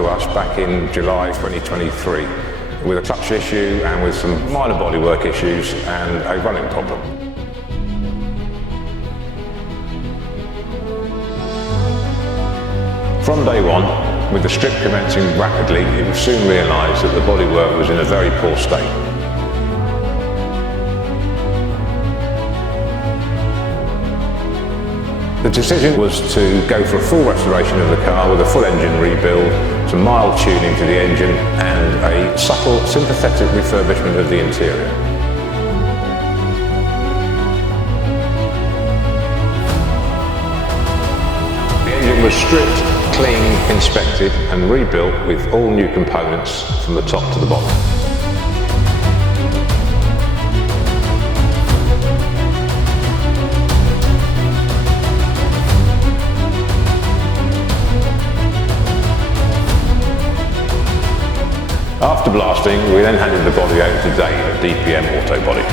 to us back in July 2023 with a clutch issue and with some minor bodywork issues and a running problem. From day one, with the strip commencing rapidly, it was soon realised that the bodywork was in a very poor state. The decision was to go for a full restoration of the car with a full engine rebuild, some mild tuning to the engine and a subtle sympathetic refurbishment of the interior. The engine was stripped, cleaned, inspected and rebuilt with all new components from the top to the bottom. After blasting, we then handed the body over to Dave at DPM Autobody.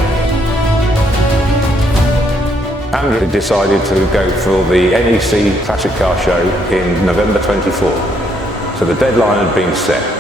Andrew decided to go for the NEC Classic Car Show in November 24, so the deadline had been set.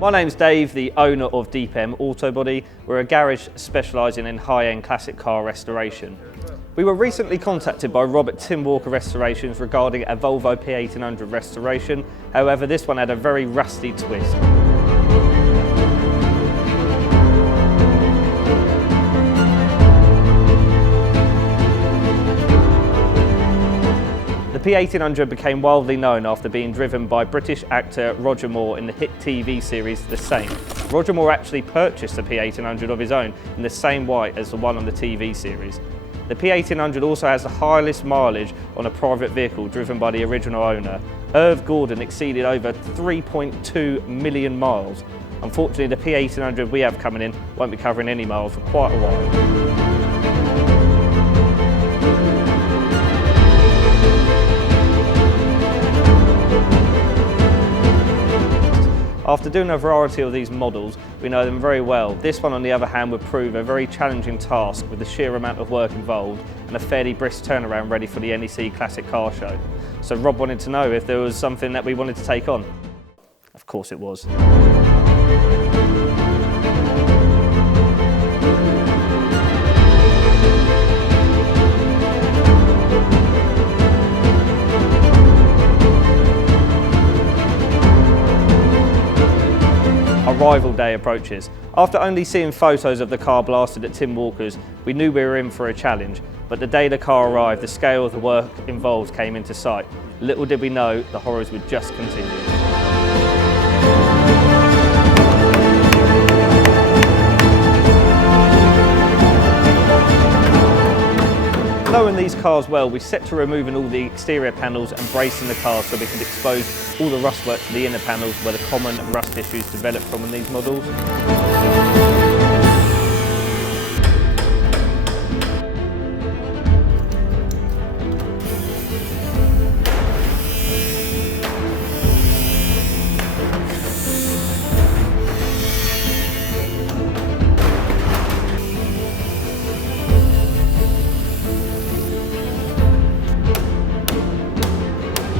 My name's Dave, the owner of DPM Autobody. We're a garage specialising in high-end classic car restoration. We were recently contacted by Rob at Tim Walker Restorations regarding a Volvo P1800 restoration. However, this one had a very rusty twist. The P1800 became widely known after being driven by British actor Roger Moore in the hit TV series The Saint. Roger Moore actually purchased a P1800 of his own in the same white as the one on the TV series. The P1800 also has the highest mileage on a private vehicle driven by the original owner. Irv Gordon exceeded over 3.2 million miles. Unfortunately, the P1800 we have coming in won't be covering any miles for quite a while. After doing a variety of these models, we know them very well. This one, on the other hand, would prove a very challenging task with the sheer amount of work involved and a fairly brisk turnaround ready for the NEC Classic Car Show. So Rob wanted to know if there was something that we wanted to take on. Of course it was. Arrival day approaches. After only seeing photos of the car blasted at Tim Walker's, we knew we were in for a challenge, but the day the car arrived, the scale of the work involved came into sight. Little did we know the horrors would just continue. Knowing these cars well, we set to removing all the exterior panels and bracing the car so we could expose all the rust work to the inner panels where the common rust issues develop from in these models.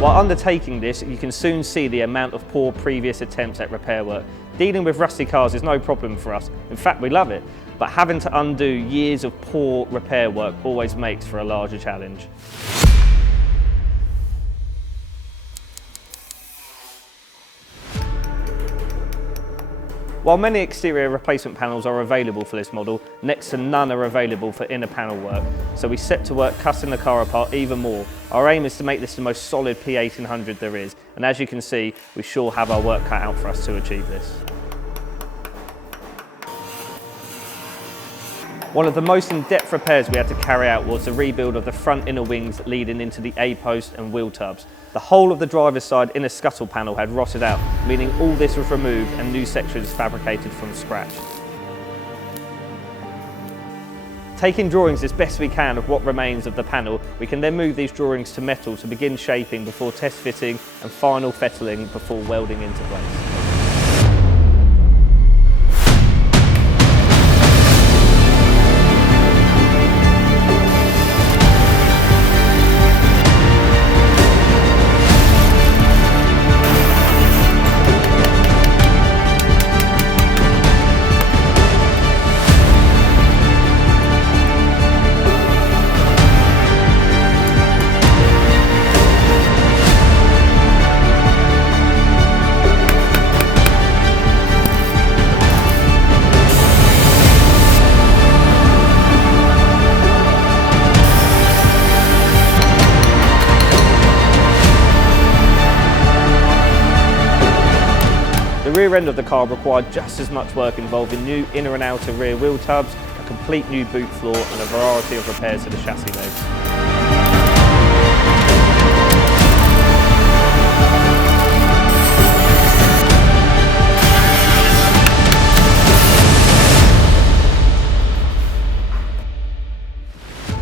While undertaking this, you can soon see the amount of poor previous attempts at repair work. Dealing with rusty cars is no problem for us. In fact, we love it. But having to undo years of poor repair work always makes for a larger challenge. While many exterior replacement panels are available for this model, next to none are available for inner panel work. So we set to work cutting the car apart even more. Our aim is to make this the most solid P1800 there is, and as you can see, we sure have our work cut out for us to achieve this. One of the most in-depth repairs we had to carry out was the rebuild of the front inner wings leading into the A-post and wheel tubs. The whole of the driver's side inner scuttle panel had rotted out, meaning all this was removed and new sections fabricated from scratch. Taking drawings as best we can of what remains of the panel, we can then move these drawings to metal to begin shaping before test fitting and final fettling before welding into place. The rear end of the car required just as much work, involving new inner and outer rear wheel tubs, a complete new boot floor and a variety of repairs to the chassis legs.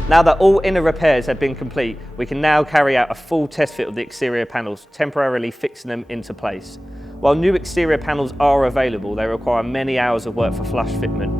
Now that all inner repairs have been complete, we can now carry out a full test fit of the exterior panels, temporarily fixing them into place. While new exterior panels are available, they require many hours of work for flush fitment.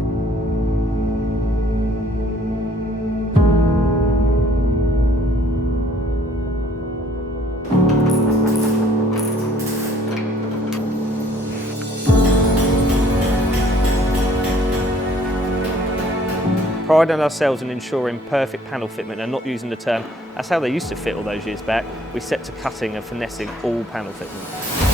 Priding ourselves in ensuring perfect panel fitment and not using the term, that's how they used to fit all those years back, we set to cutting and finessing all panel fitment.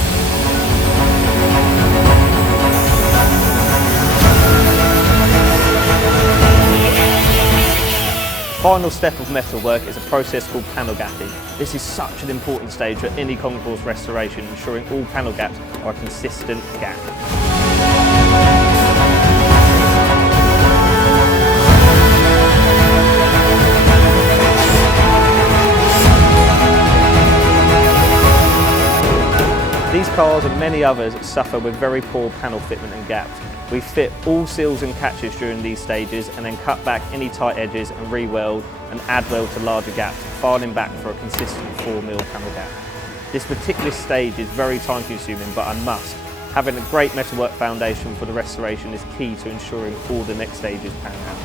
The final step of metalwork is a process called panel gapping. This is such an important stage for any concourse restoration, ensuring all panel gaps are a consistent gap. These cars and many others suffer with very poor panel fitment and gaps. We fit all seals and catches during these stages and then cut back any tight edges and re-weld and add weld to larger gaps, filing back for a consistent 4mm panel gap. This particular stage is very time consuming, but a must. Having a great metalwork foundation for the restoration is key to ensuring all the next stages pan out.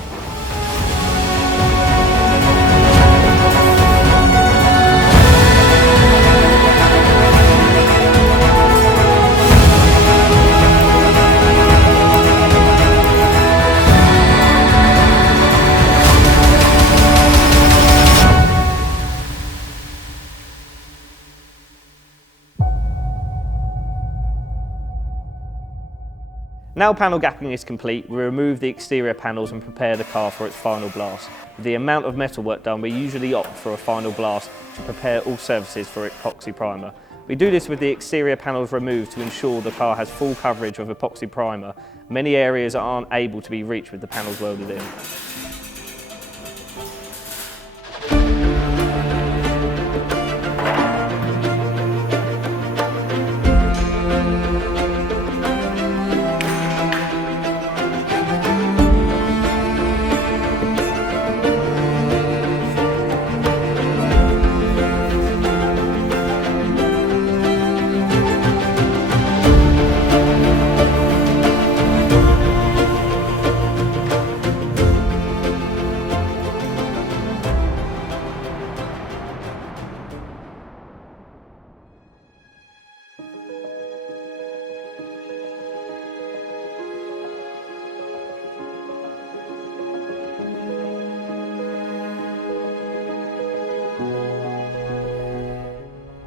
Now panel gapping is complete, we remove the exterior panels and prepare the car for its final blast. With the amount of metalwork done, we usually opt for a final blast to prepare all surfaces for epoxy primer. We do this with the exterior panels removed to ensure the car has full coverage of epoxy primer. Many areas aren't able to be reached with the panels welded in.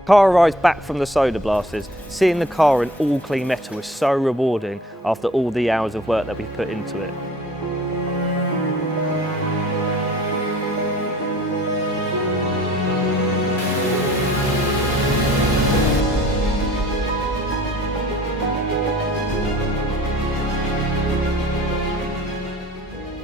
Car arrives back from the soda blasters. Seeing the car in all clean metal is so rewarding after all the hours of work that we've put into it.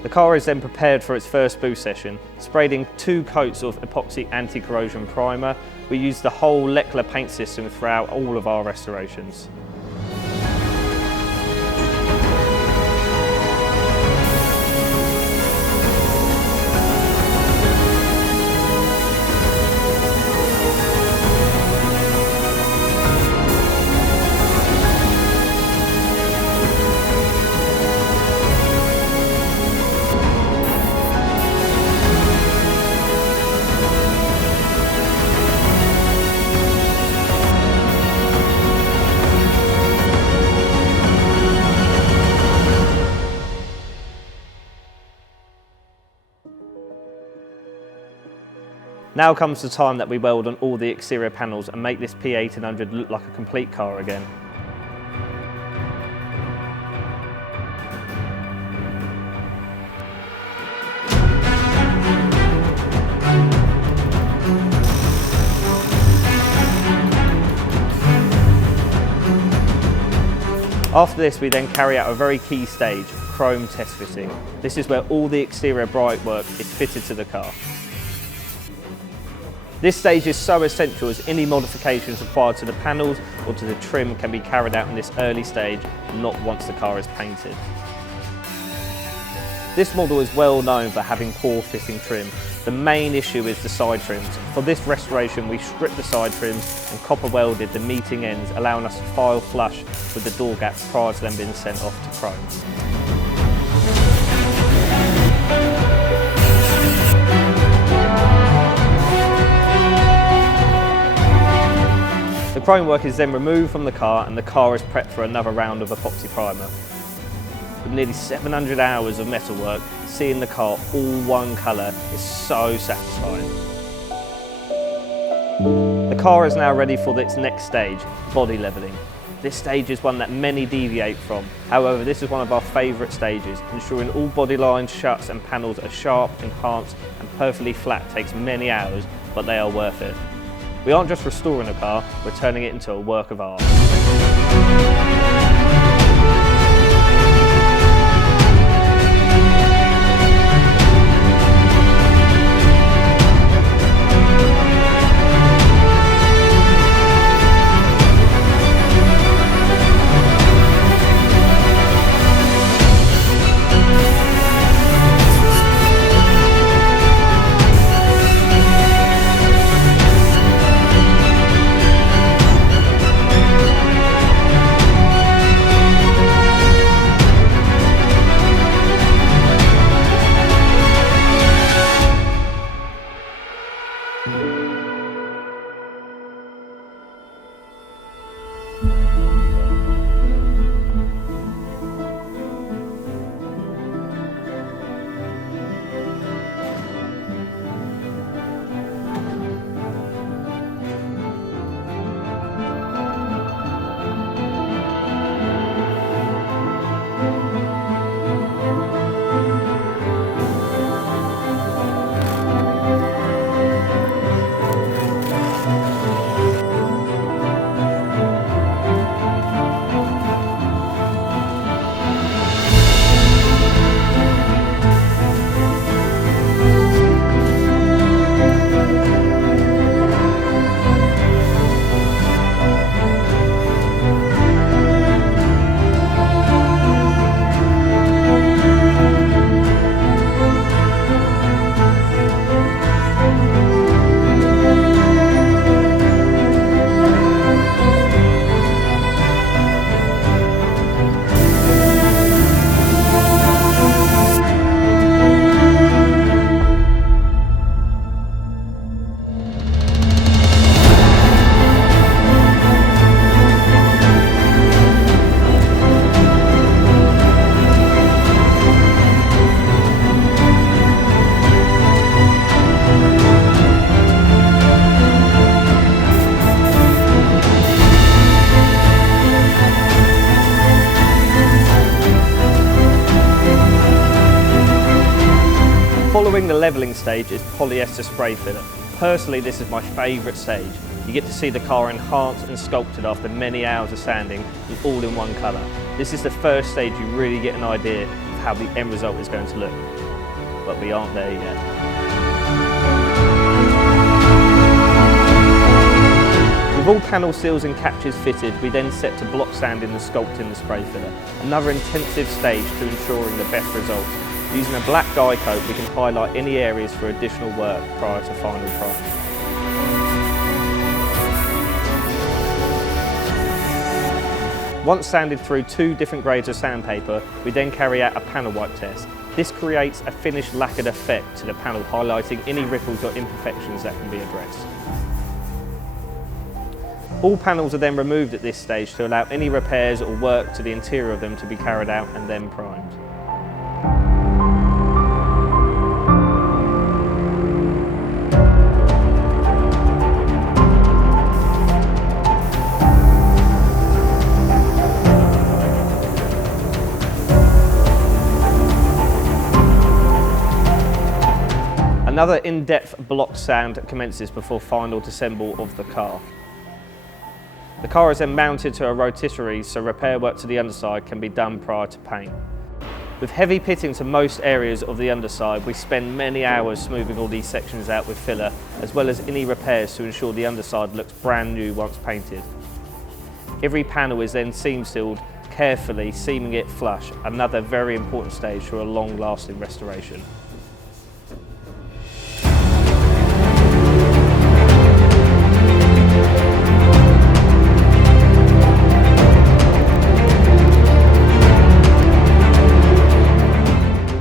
The car is then prepared for its first boost session, sprayed in 2 coats of epoxy anti-corrosion primer. We use the whole Leckler paint system throughout all of our restorations. Now comes the time that we weld on all the exterior panels and make this P1800 look like a complete car again. After this, we then carry out a very key stage, chrome test fitting. This is where all the exterior bright work is fitted to the car. This stage is so essential as any modifications required to the panels or to the trim can be carried out in this early stage, not once the car is painted. This model is well known for having poor fitting trim. The main issue is the side trims. For this restoration, we stripped the side trims and copper welded the meeting ends, allowing us to file flush with the door gaps prior to them being sent off to chrome. The chrome work is then removed from the car and the car is prepped for another round of epoxy primer. With nearly 700 hours of metalwork, seeing the car all one colour is so satisfying. The car is now ready for its next stage, body levelling. This stage is one that many deviate from. However, this is one of our favourite stages. Ensuring all body lines, shuts and panels are sharp, enhanced and perfectly flat takes many hours, but they are worth it. We aren't just restoring a car, we're turning it into a work of art. Following the levelling stage is polyester spray filler. Personally, this is my favourite stage. You get to see the car enhanced and sculpted after many hours of sanding and all in one colour. This is the first stage you really get an idea of how the end result is going to look. but we aren't there yet. With all panel seals and catches fitted, we then set to block sanding and sculpting the spray filler, another intensive stage to ensuring the best results. Using a black die coat, we can highlight any areas for additional work prior to final prime. Once sanded through 2 different grades of sandpaper, we then carry out a panel wipe test. This creates a finished lacquered effect to the panel, highlighting any ripples or imperfections that can be addressed. All panels are then removed at this stage to allow any repairs or work to the interior of them to be carried out and then primed. Another in-depth block sand commences before final disassemble of the car. The car is then mounted to a rotisserie so repair work to the underside can be done prior to paint. With heavy pitting to most areas of the underside, we spend many hours smoothing all these sections out with filler, as well as any repairs to ensure the underside looks brand new once painted. Every panel is then seam sealed, carefully seaming it flush, another very important stage for a long-lasting restoration.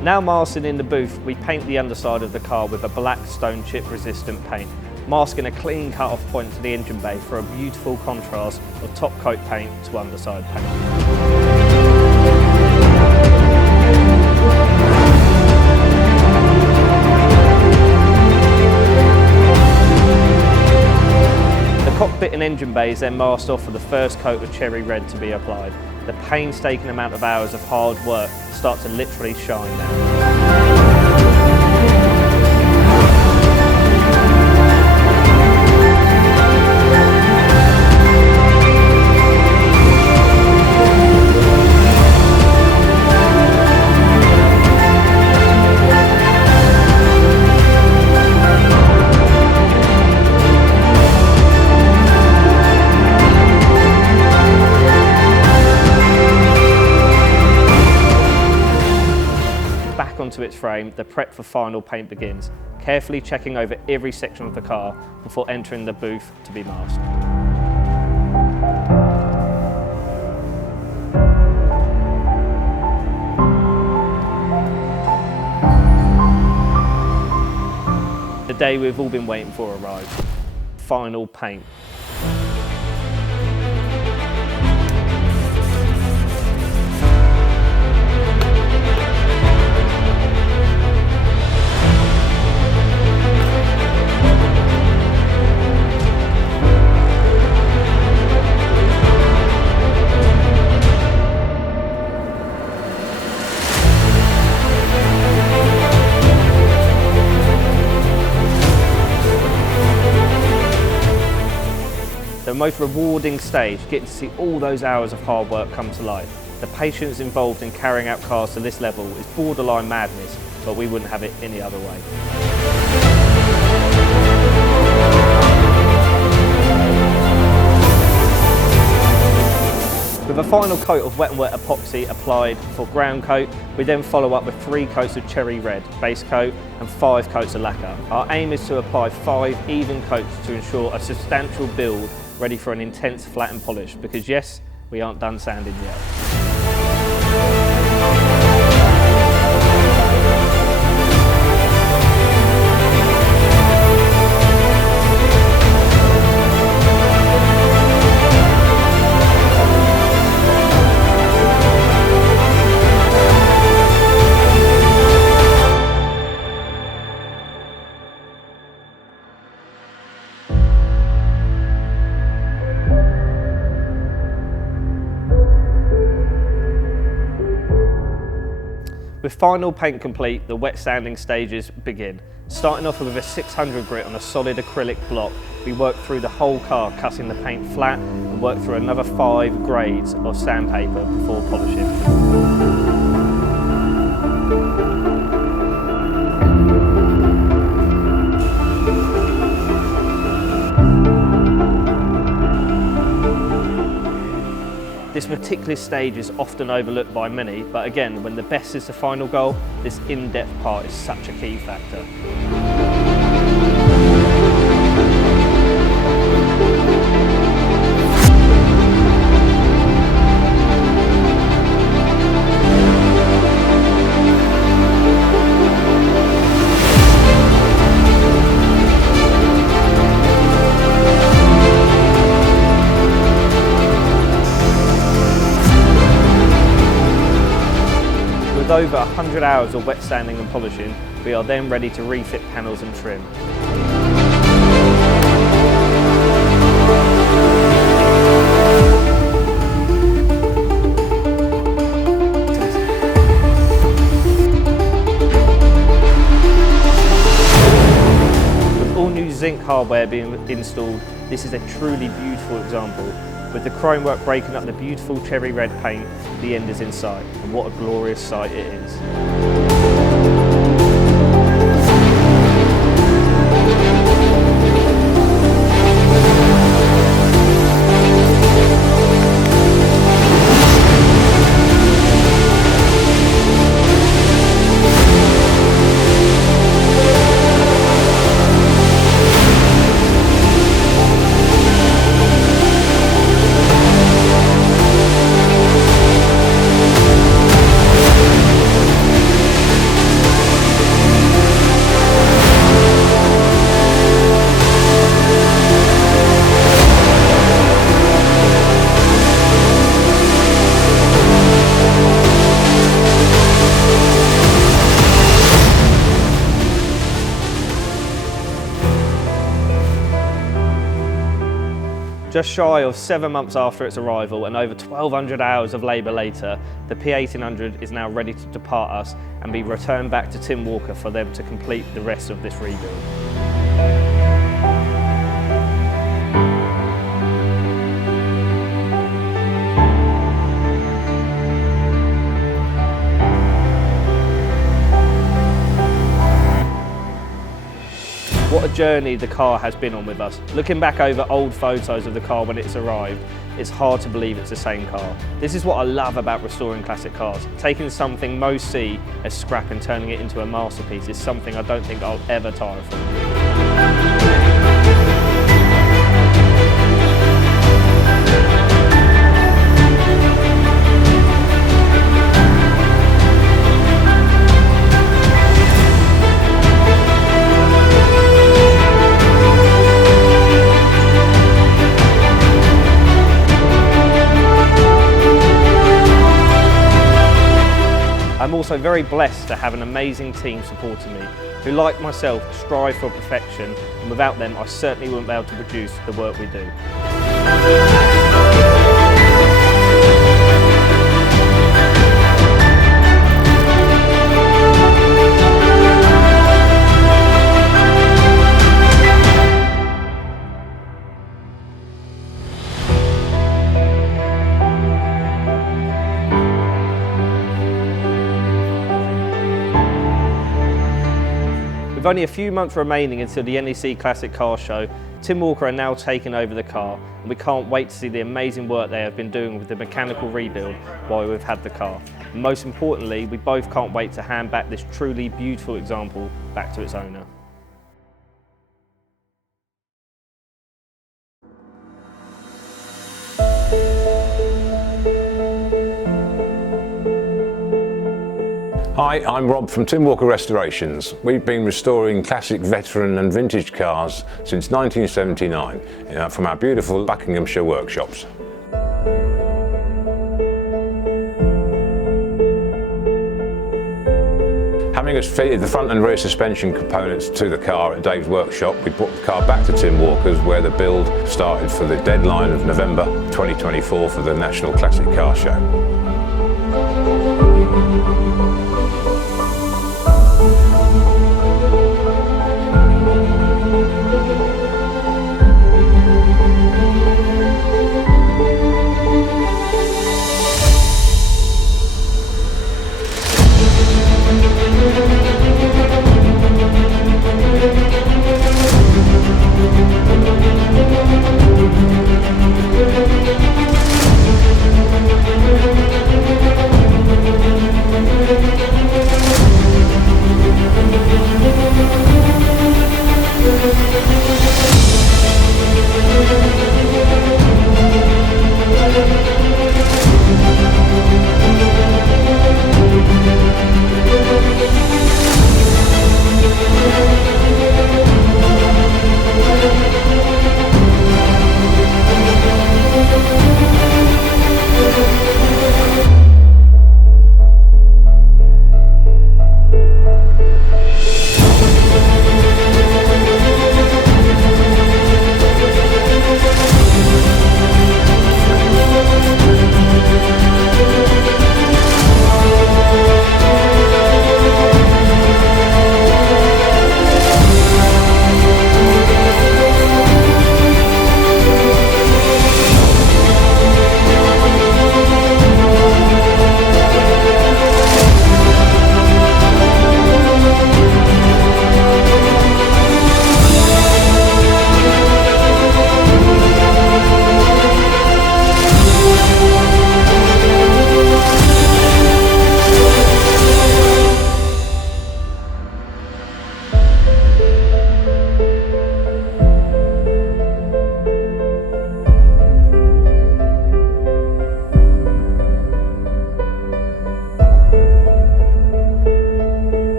Now masking in the booth, we paint the underside of the car with a black stone chip resistant paint, masking a clean cut-off point to the engine bay for a beautiful contrast of top coat paint to underside paint. The cockpit and engine bay is then masked off for the first coat of cherry red to be applied. The painstaking amount of hours of hard work start to literally shine now. Onto its frame, the prep for final paint begins, carefully checking over every section of the car before entering the booth to be masked. The day we've all been waiting for arrived. Final paint. The most rewarding stage, getting to see all those hours of hard work come to life. The patience involved in carrying out cars to this level is borderline madness, but we wouldn't have it any other way. With a final coat of wet and wet epoxy applied for ground coat, we then follow up with 3 coats of cherry red base coat and 5 coats of lacquer. Our aim is to apply 5 even coats to ensure a substantial build ready for an intense flat and polish, because yes, we aren't done sanding yet. With final paint complete, the wet sanding stages begin. Starting off with a 600 grit on a solid acrylic block, we work through the whole car, cutting the paint flat and work through another 5 grades of sandpaper before polishing. meticulous stage is often overlooked by many, but again, when the best is the final goal, this in-depth part is such a key factor. With over 100 hours of wet sanding and polishing, we are then ready to refit panels and trim. With all new zinc hardware being installed, this is a truly beautiful example. With the chrome work breaking up the beautiful cherry red paint, the end is in sight, and what a glorious sight it is. Just shy of 7 months after its arrival and over 1,200 hours of labour later, the P1800 is now ready to depart us and be returned back to Tim Walker for them to complete the rest of this rebuild. What a journey the car has been on with us. Looking back over old photos of the car when it's arrived, it's hard to believe it's the same car. This is what I love about restoring classic cars. Taking something most see as scrap and turning it into a masterpiece is something I don't think I'll ever tire from. I'm also very blessed to have an amazing team supporting me, who like myself strive for perfection, and without them I certainly wouldn't be able to produce the work we do. With only a few months remaining until the NEC Classic Car Show, Tim Walker are now taking over the car, and we can't wait to see the amazing work they have been doing with the mechanical rebuild while we've had the car. And most importantly, we both can't wait to hand back this truly beautiful example back to its owner. Hi, I'm Rob from Tim Walker Restorations. We've been restoring classic, veteran and vintage cars since 1979 from our beautiful Buckinghamshire workshops. Having us fitted the front and rear suspension components to the car at Dave's workshop, we brought the car back to Tim Walker's where the build started for the deadline of November 2024 for the National Classic Car Show.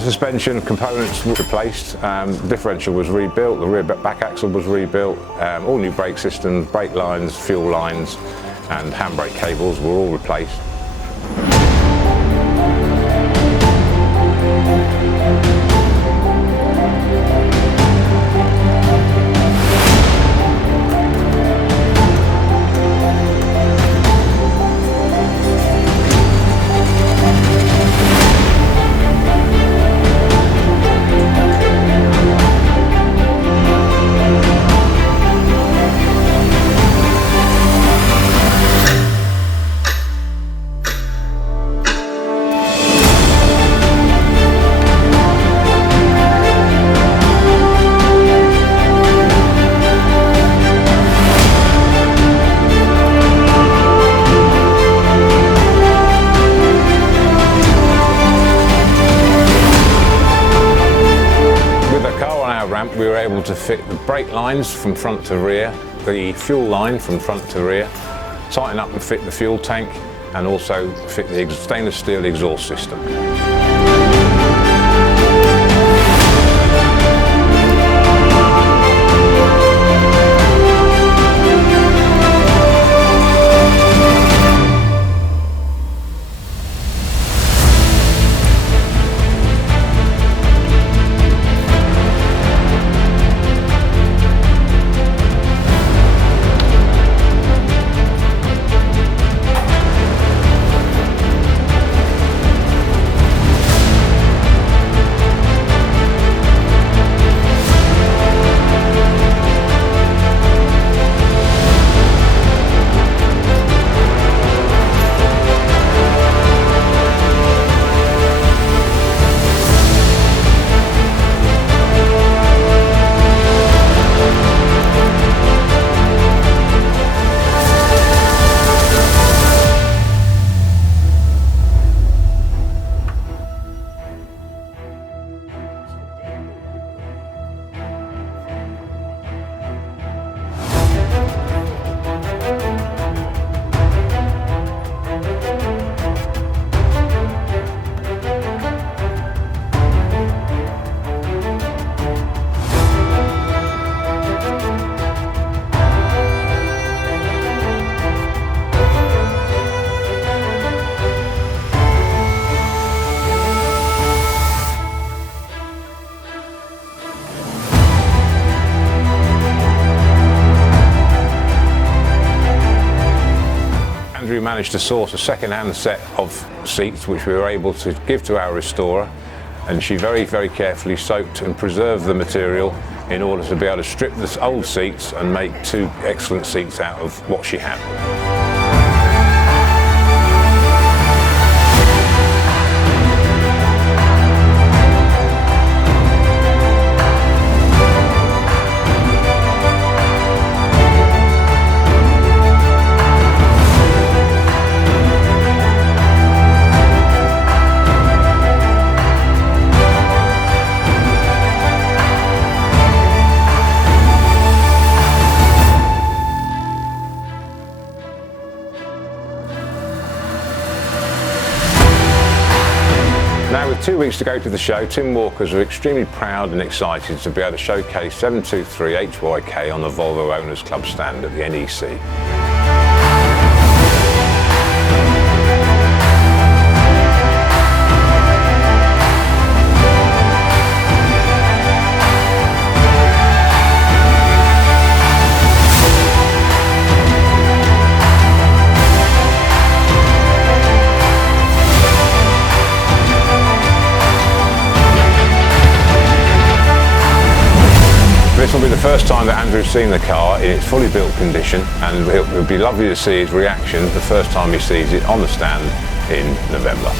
the suspension components were replaced, differential was rebuilt, the rear back axle was rebuilt, all new brake systems, brake lines, fuel lines and handbrake cables were all replaced. We were able to fit the brake lines from front to rear, the fuel line from front to rear, tighten up and fit the fuel tank, and also fit the stainless steel exhaust system. We managed to source a second-hand set of seats which we were able to give to our restorer, and she very carefully soaked and preserved the material in order to be able to strip the old seats and make two excellent seats out of what she had. Now, with 2 weeks to go to the show, Tim Walkers are extremely proud and excited to be able to showcase 723 HYK on the Volvo Owners Club stand at the NEC. This will be the first time that Andrew's seen the car in its fully built condition, and it would be lovely to see his reaction the first time he sees it on the stand in November.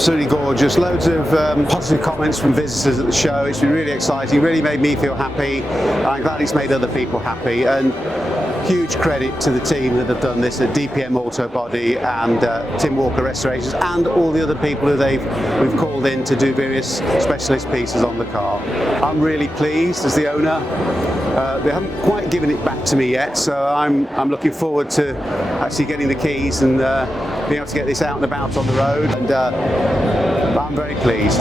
absolutely gorgeous. Loads of positive comments from visitors at the show. It's been really exciting, really made me feel happy. I'm glad it's made other people happy, and huge credit to the team that have done this at DPM Autobody and Tim Walker Restorations, and all the other people who we've called in to do various specialist pieces on the car. I'm really pleased as the owner. They haven't quite given it back to me yet, so I'm looking forward to actually getting the keys and being able to get this out and about on the road, and I'm very pleased.